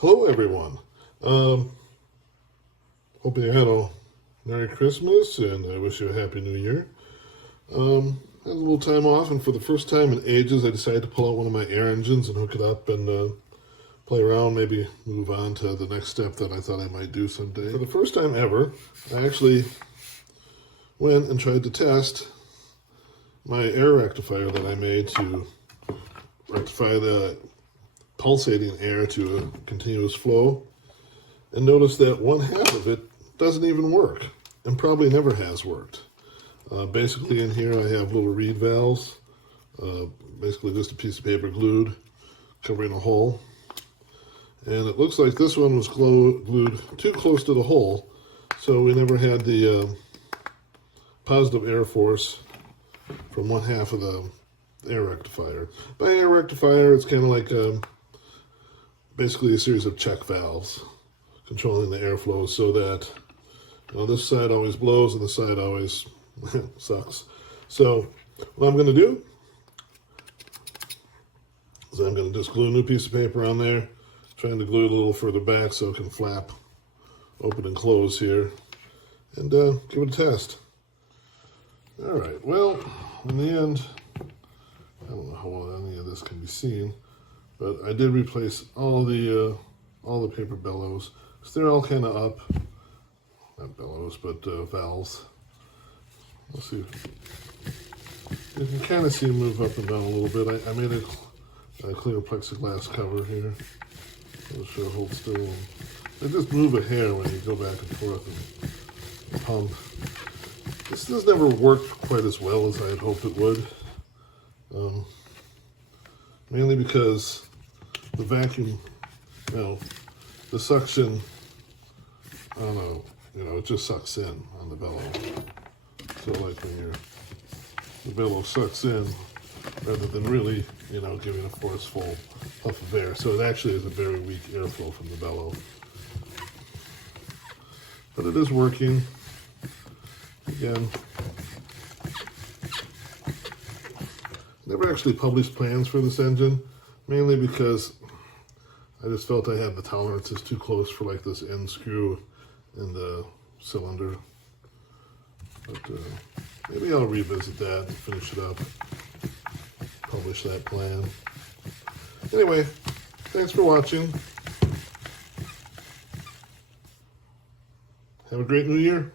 Hello, everyone. Hope you had a Merry Christmas, and I wish you a Happy New Year. Had a little time off, and for the first time in ages, I decided to pull out one of my air engines and hook it up and play around, maybe move on to the next step that I thought I might do someday. For the first time ever, I actually went and tried to test my air rectifier that I made to rectify the pulsating air to a continuous flow, and notice that one half of it doesn't even work, and probably never has worked. Basically in here I have little reed valves, basically just a piece of paper glued, covering a hole. And it looks like this one was glued too close to the hole, so we never had the positive air force from one half of the air rectifier. By air rectifier, it's kind of like basically a series of check valves controlling the airflow so that this side always blows and the side always sucks. So what I'm going to do is I'm going to just glue a new piece of paper on there, trying to glue it a little further back so it can flap open and close here, and give it a test. All right, well, in the end, I don't know how well any of this can be seen, but I did replace all the paper bellows, because they're all kind of up. Not bellows, but valves. Let's see. You can kind of see them move up and down a little bit. I made a clear plexiglass cover here. It'll sure hold still. They just move a hair when you go back and forth and pump. This has never worked quite as well as I had hoped it would. Mainly because the vacuum, the suction, I don't know, it just sucks in on the bellow. So like when the bellow sucks in rather than really, giving a forceful puff of air. So it actually is a very weak airflow from the bellow. But it is working. Again, never actually published plans for this engine, mainly because I just felt I had the tolerances too close for like this end screw in the cylinder. But maybe I'll revisit that and finish it up, publish that plan. Anyway, thanks for watching. Have a great new year.